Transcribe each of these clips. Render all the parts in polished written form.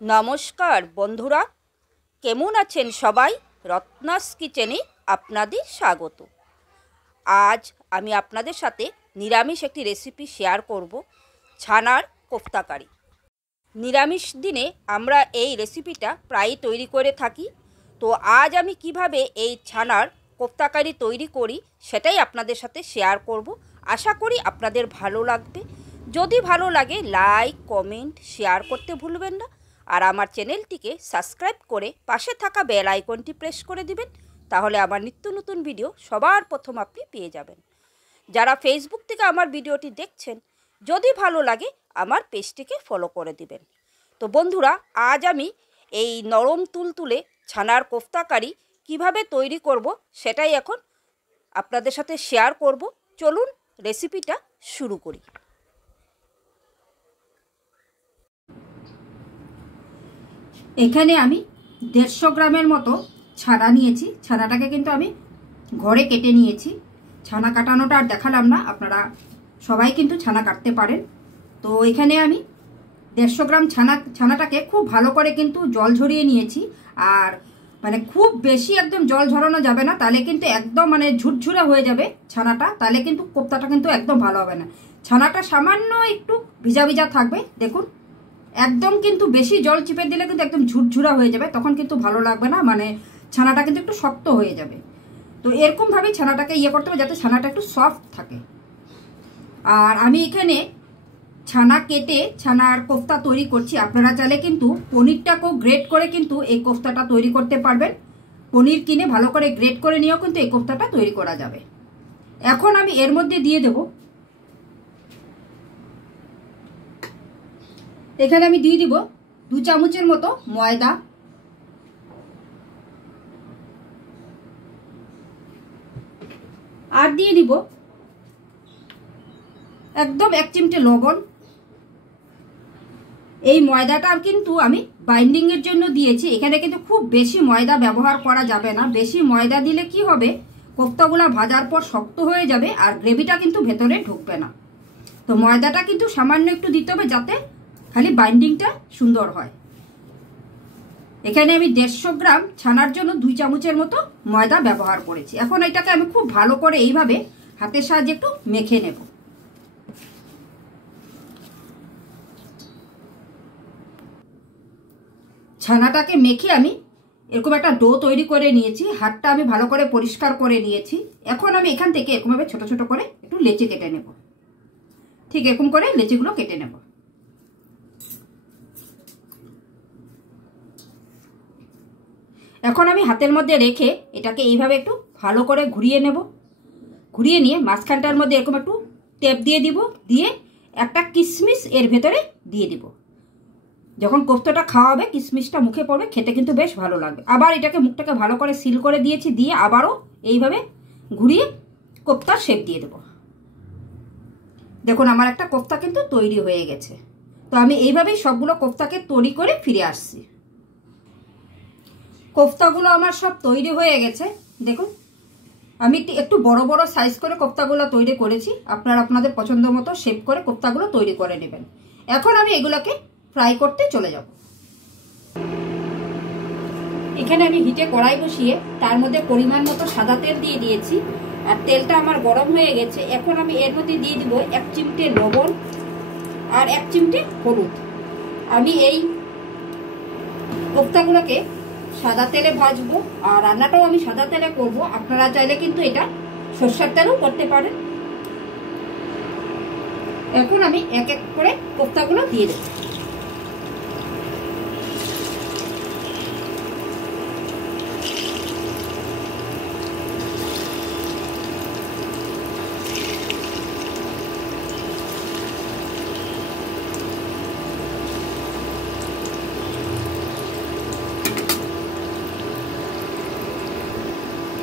নমস্কার বন্ধুরা, কেমন আছেন সবাই? রত্নাস কিচেনে আপনাদের স্বাগত। আজ আমি আপনাদের সাথে নিরামিষ একটি রেসিপি শেয়ার করব, ছানার কোফতাকারি। নিরামিষ দিনে আমরা এই রেসিপিটা প্রায়ই তৈরি করে থাকি। তো আজ আমি কিভাবে এই ছানার কোফতাকারি তৈরি করি সেটাই আপনাদের সাথে শেয়ার করব। আশা করি আপনাদের ভালো লাগবে। যদি ভালো লাগে লাইক, কমেন্ট, শেয়ার করতে ভুলবেন না। আর আমার চ্যানেলটিকে সাবস্ক্রাইব করে পাশে থাকা বেল আইকনটি প্রেস করে দিবেন, তাহলে আমার নিত্য নতুন ভিডিও সবার প্রথম আপনি পেয়ে যাবেন। যারা ফেসবুক থেকে আমার ভিডিওটি দেখছেন, যদি ভালো লাগে আমার পেজটিকে ফলো করে দিবেন। তো বন্ধুরা, আজ আমি এই নরম তুলতুলে ছানার কোফতাকারি কিভাবে তৈরি করব সেটাই এখন আপনাদের সাথে শেয়ার করব। চলুন রেসিপিটা শুরু করি। এখানে আমি 150 গ্রামের মতো ছানা নিয়েছি। ছানাটাকে কিন্তু আমি ঘরে কেটে নিয়েছি। ছানা কাটানোটা আর দেখালাম না, আপনারা সবাই কিন্তু ছানা কাটতে পারেন। তো এখানে আমি 150 গ্রাম ছানাটাকে খুব ভালো করে কিন্তু জল ঝরিয়ে নিয়েছি। আর মানে খুব বেশি একদম জল ঝরানো যাবে না, তাহলে কিন্তু একদম মানে ঝুরঝুরা হয়ে যাবে ছানাটা, তাহলে কিন্তু কোফতাটা কিন্তু একদম ভালো হবে না। ছানাটা সামান্য একটু ভিজা ভিজা থাকবে, দেখুন। একদম কিন্তু বেশি জল চিপে দিলে কিন্তু একদম ঝুরঝুরা হয়ে যাবে, তখন কিন্তু ভালো লাগবে না, মানে ছানাটা কিন্তু একটু শক্ত হয়ে যাবে। তো এরকমভাবেই ছানাটাকে করতে হবে যাতে ছানাটা একটু সফট থাকে। আর আমি এখানে ছানা কেটে ছানার কোফতা তৈরি করছি। আপনারা চাইলে কিন্তু পনিরটাকেও গ্রেট করে কিন্তু এই কোফতাটা তৈরি করতে পারবেন। পনির কিনে ভালো করে গ্রেট করে নিয়েও কিন্তু এই কোফতাটা তৈরি করা যাবে। এখন আমি এর মধ্যে দিয়ে দেব, এখানে আমি দিয়ে দিব 2 চামচের মতো ময়দা, আর দিয়ে দিব একদম 1 চিমটে লবণ। এই ময়দাটা কিন্তু আমি বাইন্ডিং এর জন্য দিয়েছি। এখানে কিন্তু খুব বেশি ময়দা ব্যবহার করা যাবে না। বেশি ময়দা দিলে কি হবে, কোফতাগুলো ভাজার পর শক্ত হয়ে যাবে আর গ্রেভিটা কিন্তু ভেতরে ঢুকবে না। তো ময়দাটা কিন্তু সামান্য একটু দিতে হবে যাতে খালি বাইন্ডিংটা সুন্দর হয়। এখানে আমি 150 গ্রাম ছানার জন্য 2 চামচের মতো ময়দা ব্যবহার করেছি। এখন এটাকে আমি খুব ভালো করে এইভাবে হাতের সাহায্যে একটু মেখে নেব। ছানাটাকে মেখে আমি এরকম একটা ডো তৈরি করে নিয়েছি। হাতটা আমি ভালো করে পরিষ্কার করে নিয়েছি। এখন আমি এখান থেকে এরকমভাবে ছোট ছোট করে একটু লেচি কেটে নেব। ঠিক এরকম করে লেচিগুলো কেটে নেব। এখন আমি হাতের মধ্যে রেখে এটাকে এইভাবে একটু ভালো করে ঘুরিয়ে নেব। ঘুরিয়ে নিয়ে মাঝখানটার মধ্যে এরকম একটু টেপ দিয়ে দিব, দিয়ে একটা কিশমিশ এর ভেতরে দিয়ে দিব। যখন কোফতাটা খাওয়া হবে কিশমিশটা মুখে পড়বে, খেতে কিন্তু বেশ ভালো লাগবে। আবার এটাকে মুখটাকে ভালো করে সিল করে দিয়েছি, দিয়ে আবারও এইভাবে ঘুরিয়ে কোফতার শেপ দিয়ে দেব। দেখুন আমার একটা কোফতা কিন্তু তৈরি হয়ে গেছে। তো আমি এইভাবেই সবগুলো কোফতাকে তৈরি করে ফিরে আসছি। কোফতাগুলো আমার সব তৈরি হয়ে গেছে। দেখুন আমি একটু বড় বড় সাইজ করে কোফতাগুলো তৈরি করেছি। আপনারা আপনাদের পছন্দ মতো শেপ করে কোফতাগুলো তৈরি করে নেবেন। এখন আমি এগুলোকে ফ্রাই করতে চলে যাব। এখানে আমি হিটে কড়াই বসিয়ে তার মধ্যে পরিমাণ মতো সাদা তেল দিয়ে দিয়েছি। আর তেলটা আমার গরম হয়ে গেছে। এখন আমি এর মধ্যে দিয়ে দিব 1 চিমটে লবণ আর 1 চিমটে হলুদ। আমি এই কোফতাগুলোকে সাদা তেলে ভাজবো, আর রান্নাটাও আমি সাদা তেলে করব। আপনারা চাইলে কিন্তু এটা সরষের তেলেও করতে পারেন। এখন আমি এক এক করে কোফতাগুলো দিয়ে দেব।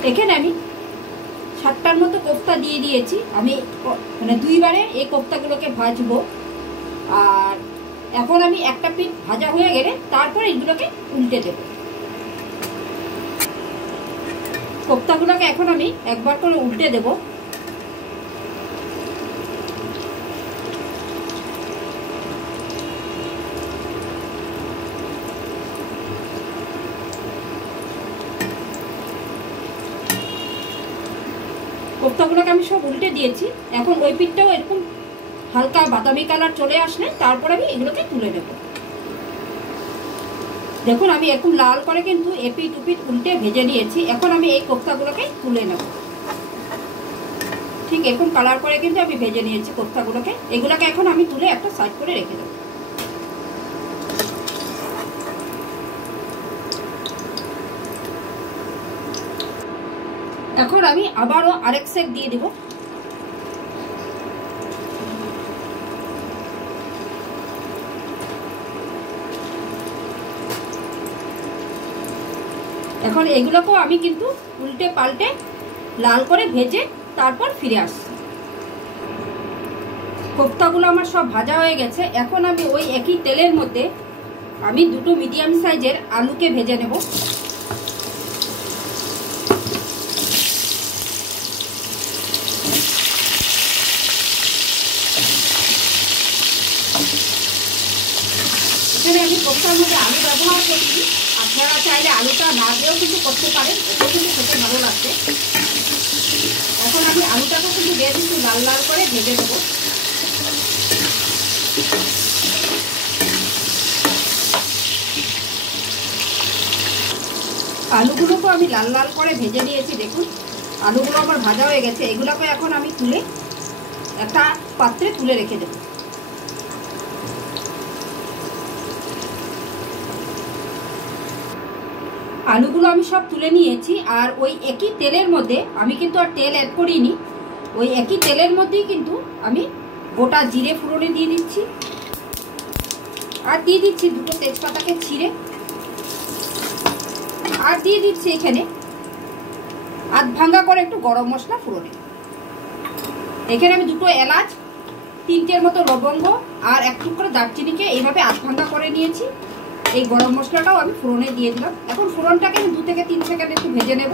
এখানে আমি 7টার মতো কোফতা দিয়ে দিয়েছি। আমি মানে 2 বারে এই কোফতাগুলোকে ভাজবো। আর এখন আমি একটা পিঠ ভাজা হয়ে গেলে তারপর এগুলোকে উল্টে দেব। কোফতাগুলোকে এখন আমি একবার করে উল্টে দেব। কোপ্তাগুলোকে আমি সব উল্টে দিয়েছি। এখন ওই পিঠটাও এরকম হালকা বাদামি কালার চলে আসলে তারপর আমি এগুলোকে তুলে নেব। দেখুন আমি এরকম লাল করে কিন্তু এপিট উপিট উল্টে ভেজে নিয়েছি। এখন আমি এই কোপ্তাগুলোকে তুলে নেব। ঠিক এরকম কালার করে কিন্তু আমি ভেজে নিয়েছি কোপ্তাগুলোকে। এগুলোকে এখন আমি তুলে একটা সাইড করে রেখে দেব। এখন আমি আবারও আরেক সেক দিয়ে দেব। এখন এগুলোকেও আমি কিন্তু উল্টে পাল্টে লাল করে ভেজে তারপর ফিরে আসছি। কোপ্তাগুলো আমার সব ভাজা হয়ে গেছে। এখন আমি ওই একই তেলের মধ্যে আমি দুটো মিডিয়াম সাইজের আলুকে ভেজে নেব। এখানে আমি কোপ্তার মধ্যে আলু ব্যবহার করছি, আপনারা চাইলে আলুটা না দিয়েও কিন্তু করতে পারেন, এটাও কিন্তু খেতে ভালো লাগবে। এখন আমি আলুটাকে কিন্তু বেশ একটু লাল লাল করে ভেজে দেবো। আলুগুলোকেও আমি লাল লাল করে ভেজে নিয়েছি। দেখুন আলুগুলো আমার ভাজা হয়ে গেছে। এগুলোকে এখন আমি তুলে একটা পাত্রে তুলে রেখে দেব। আলুগুলো আমি সব তুলে নিয়েছি। আর ওই একই তেলের মধ্যে আমি কিন্তু আর তেল অ্যাড করিনি, ওই একই তেলের মধ্যেই কিন্তু আমি গোটা জিরে ফোড়নে দিয়ে দিচ্ছি। আর দিয়ে দিচ্ছি দুটো তেজপাতাকে ছিঁড়ে। আর দিয়ে দিচ্ছি এখানে আধ ভাঙ্গা করে একটু গরম মশলা ফোড়নে। এখানে আমি দুটো এলাচ, তিনটের মতো লবঙ্গ আর এক টুকরো দারচিনিকে এইভাবে আধ ভাঙ্গা করে নিয়েছি। এই গরম মশলাটাও আমি ফোড়নে দিয়ে দিলাম। এখন ফোড়নটাকে আমি 2 থেকে 3 সেকেন্ড একটু ভেজে নেব।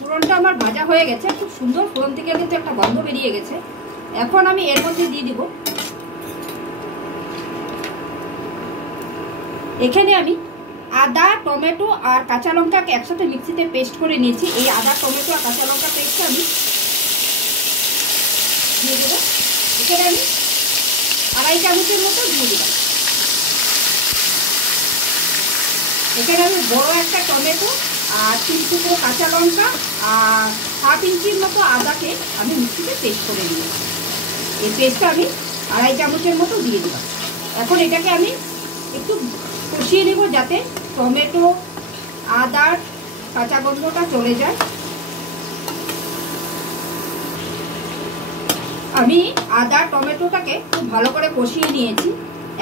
ফোড়নটা আমার ভাজা হয়ে গেছে, খুব সুন্দর ফোড়ন থেকে কিন্তু একটা গন্ধ বেরিয়ে গেছে। এখন আমি এর মধ্যে দিয়ে দিব, এখানে আমি আদা, টমেটো আর কাঁচা লঙ্কাকে একসাথে মিক্সিতে পেস্ট করে নিয়েছি। এই আদা, টমেটো আর কাঁচা লঙ্কা পেস্টটা আমি দিয়ে দেবো। এখানে আমি 2.5 চামচের মতো দিয়ে দিলাম। এখানে আমি বড় একটা টমেটো আর 3 টুকরো কাঁচা লঙ্কা আর 1/2 ইঞ্চির মতো আদাকে আমি মিক্সিতে পেস্ট করে নিয়েছি। এই পেস্টটা আমি 2.5 চামচের মতো দিয়ে দিলাম। এখন এটাকে আমি একটু কষিয়ে নেব যাতে টমেটো, আদার কাঁচা গন্ধটা চলে যায়। আমি আদা টমেটোটাকে খুব ভালো করে কষিয়ে নিয়েছি।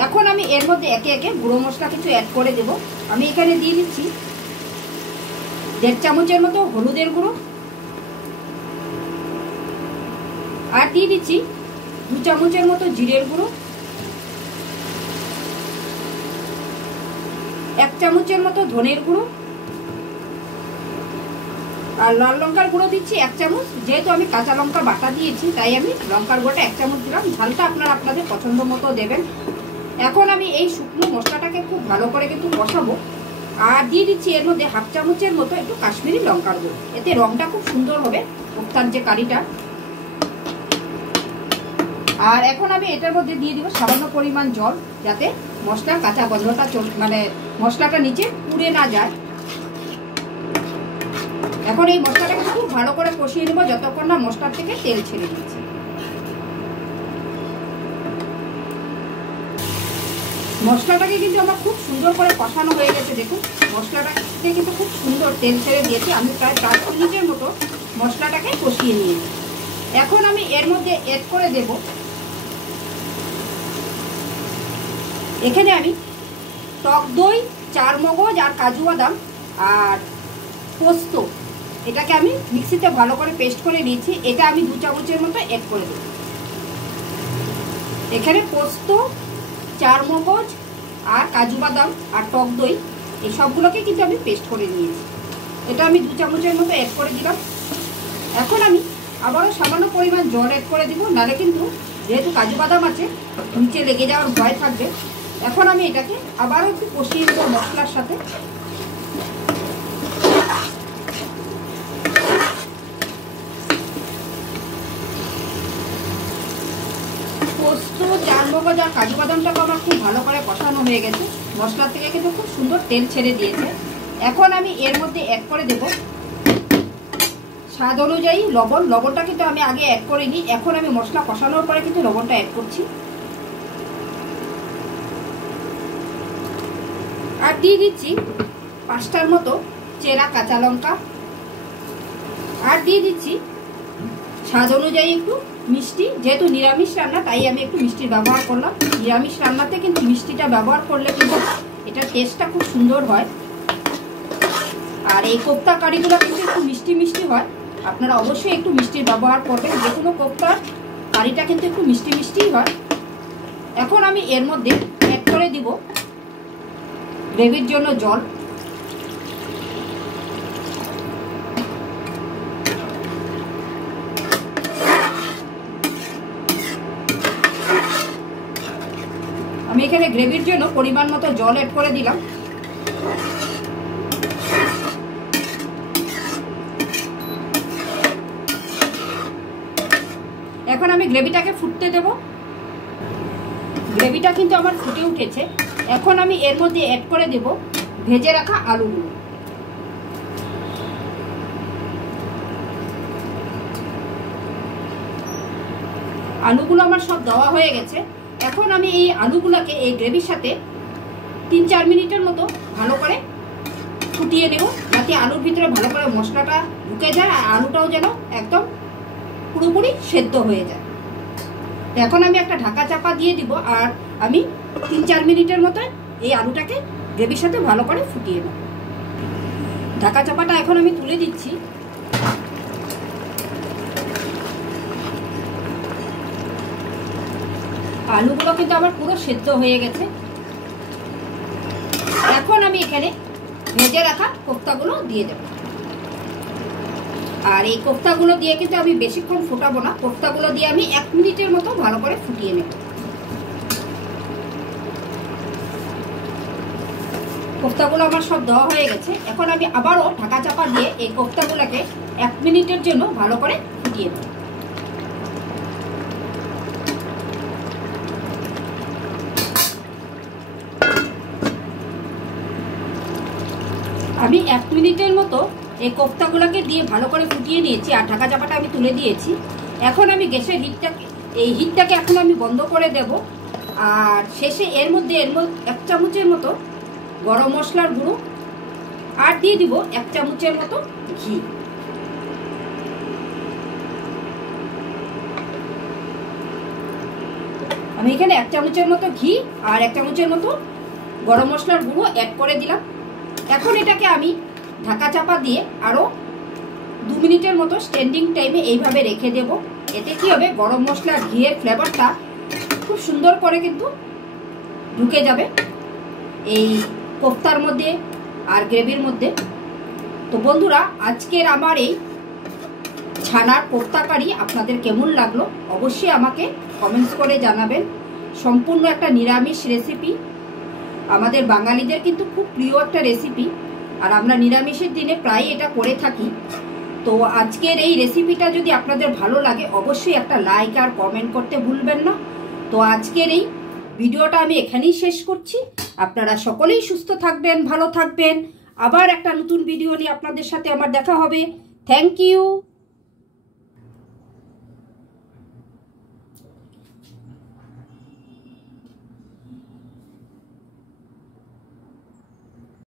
এখন আমি এর মধ্যে একে একে গুঁড়ো মশলা কিছু অ্যাড করে দেব। আমি এখানে দিয়ে দিচ্ছি 1.5 চামচের মতো হলুদের গুঁড়ো, আর দিয়ে দিচ্ছি 2 চামচের মতো জিরের গুঁড়ো, 1 চামচের মতো ধনের গুঁড়ো, আর লাল লঙ্কার গুঁড়ো দিচ্ছি 1 চামচ। যেহেতু আমি কাঁচা লঙ্কা বাটা দিয়েছি তাই আমি লঙ্কার গুঁড়োটা 1 চামচ দিলাম। ঝালটা আপনারা আপনাদের পছন্দ মতো দেবেন। এখন আমি এই শুকনো মশলাটাকে খুব ভালো করে কিন্তু কষাবো। আর দিয়ে দিচ্ছি এর মধ্যে 1/2 চামচের মতো একটু কাশ্মীরি লঙ্কার গুঁড়ো, এতে রংটা খুব সুন্দর হবে কোপ্তার যে কারিটা। আর এখন আমি এটার মধ্যে দিয়ে দিব সামান্য পরিমাণ জল, যাতে মশলার কাঁচা গন্ধটা মানে মশলাটা নিচে পুড়ে না যায়। এখন এই মশলাটাকে খুব ভালো করে কষিয়ে নেব যতক্ষণ না মশলার থেকে তেল ছেড়ে দিচ্ছে। মশলাটাকে কিন্তু আমার খুব সুন্দর করে কষানো হয়ে গেছে। দেখুন মশলাটাকে কিন্তু খুব সুন্দর তেল ছেড়ে দিয়েছে। আমি প্রায় 4 মিনিটের মতো মশলাটাকে কষিয়ে নিয়েছি। এখন আমি এর মধ্যে অ্যাড করে দেব, এখানে আমি টক দই, 4 মগজ আর কাজু বাদাম আর পোস্ত, এটাকে আমি মিক্সিতে ভালো করে পেস্ট করে নিয়েছি। এটা আমি 2 চামচের মতো অ্যাড করে দেব। এখানে পোস্ত, 4 মগজ আর কাজু বাদাম আর টক দই এই সবগুলোকে কিন্তু আমি পেস্ট করে নিয়েছি। এটা আমি 2 চামচের মতো অ্যাড করে দিলাম। এখন আমি আবারও সামান্য পরিমাণ জল অ্যাড করে দিব, নাহলে কিন্তু যেহেতু কাজু বাদাম আছে নিচে লেগে যাওয়ার ভয় থাকবে। এখন আমি এটাকে আবারও একটু কষিয়ে দেবো মশলার সাথে। মগজ আর কাজু বাদামটাকে আমার খুব ভালো করে কষানো হয়ে গেছে। মশলা থেকে কিন্তু খুব সুন্দর তেল ছেড়ে দিয়েছে। এখন আমি এর মধ্যে অ্যাড করে দেব স্বাদ অনুযায়ী লবণ। লবণটা কিন্তু আমি আগে অ্যাড করিনি, এখন আমি মশলা কষানোর পরে কিন্তু লবণটা অ্যাড করছি। আর দিয়ে দিচ্ছি 5টার মতো চেরা কাঁচা লঙ্কা। আর দিয়ে দিচ্ছি স্বাদ অনুযায়ী একটু মিষ্টি। যেহেতু নিরামিষ রান্না তাই আমি একটু মিষ্টির ব্যবহার করলাম। নিরামিষ রান্নাতে কিন্তু মিষ্টিটা ব্যবহার করলে কিন্তু এটা টেস্টটা খুব সুন্দর হয়। আর এই কোপ্তা কারিগুলো কিন্তু একটু মিষ্টি মিষ্টি হয়, আপনারা অবশ্যই একটু মিষ্টির ব্যবহার করবেন। যে কোনো কোপ্তার কারিটা কিন্তু একটু মিষ্টি মিষ্টিই হয়। এখন আমি এর মধ্যে অ্যাড করে দিব গ্রেভির জন্য জল। আমি এখানে গ্রেভির জন্য পরিমাণ মতো জল অ্যাড করে দিলাম। এখন আমি গ্রেভিটাকে ফুটতে দেব। গ্রেভিটা কিন্তু আমার ফুটে উঠেছে। এখন আমি এর মধ্যে অ্যাড করে দেব ভেজে রাখা আলুগুলো। আলুগুলো আমার সব দেওয়া হয়ে গেছে। এখন আমি এই আলুগুলোকে এই গ্রেভির সাথে 3-4 মিনিটের মতো ভালো করে ফুটিয়ে নেব, যাতে আলুর ভিতরে ভালো করে মশলাটা ঢুকে যায় আর আলুটাও যেন একদম পুরোপুরি সেদ্ধ হয়ে যায়। এখন আমি একটা ঢাকা চাপা দিয়ে দিব আর আমি 3-4 মিনিটের মতো এই আলুটাকে গ্রেভির সাথে ভালো করে ফুটিয়ে নেব। ঢাকা চাপাটা এখন আমি তুলে দিচ্ছি। আলুগুলো কিন্তু আমার পুরো সেদ্ধ হয়ে গেছে। এখন আমি এখানে ভেজে রাখা কোফতাগুলো দিয়ে দেব। আর এই কোফতাগুলো দিয়ে কিন্তু আমি বেশিক্ষণ ফোটাবো না, কোফতাগুলো দিয়ে আমি 1 মিনিটের মতো ভালো করে ফুটিয়ে নেব। কোফতাগুলো আমার সব দেওয়া হয়ে গেছে। এখন আমি আবারও ঢাকা চাপা দিয়ে এই কোফতাগুলোকে 1 মিনিটের জন্য ভালো করে ফুটিয়ে নেব। আমি 1 মিনিটের মতো এই কোফতাগুলোকে দিয়ে ভালো করে ফুটিয়ে নিয়েছি আর ঢাকা চাপাটা আমি তুলে দিয়েছি। এখন আমি গ্যাসের হিটটাকে এখন আমি বন্ধ করে দেব। আর শেষে এর মধ্যে 1 চামচের মতো গরম মশলার গুঁড়ো আর দিয়ে দিব 1 চামচের মতো ঘি। আমি এখানে 1 চামচের মতো ঘি আর 1 চামচের মতো গরম মশলার গুঁড়ো অ্যাড করে দিলাম। এখন এটাকে আমি ঢাকা চাপা দিয়ে আরও 2 মিনিটের মতো স্ট্যান্ডিং টাইমে এইভাবে রেখে দেব। এতে কি হবে, গরম মশলার ঘিয়ের ফ্লেভারটা খুব সুন্দর করে কিন্তু ঢুকে যাবে এই কোফতার মধ্যে আর গ্রেভির মধ্যে। তো বন্ধুরা, আজকের আমার এই ছানার কোফতা কারি আপনাদের কেমন লাগলো অবশ্যই আমাকে কমেন্টস করে জানাবেন। সম্পূর্ণ একটা নিরামিষ রেসিপি, আমাদের বাঙালিদের কিন্তু খুব প্রিয় একটা রেসিপি আর আমরা নিরামিষের দিনে প্রায় এটা করে থাকি। তো আজকের এই রেসিপিটা যদি আপনাদের ভালো লাগে অবশ্যই একটা লাইক আর কমেন্ট করতে ভুলবেন না। তো আজকের এই ভিডিওটা আমি এখানেই শেষ করছি। আপনারা সকলেই সুস্থ থাকবেন, ভালো থাকবেন। আবার একটা নতুন ভিডিও নিয়ে আপনাদের সাথে আমার দেখা হবে। Thank you.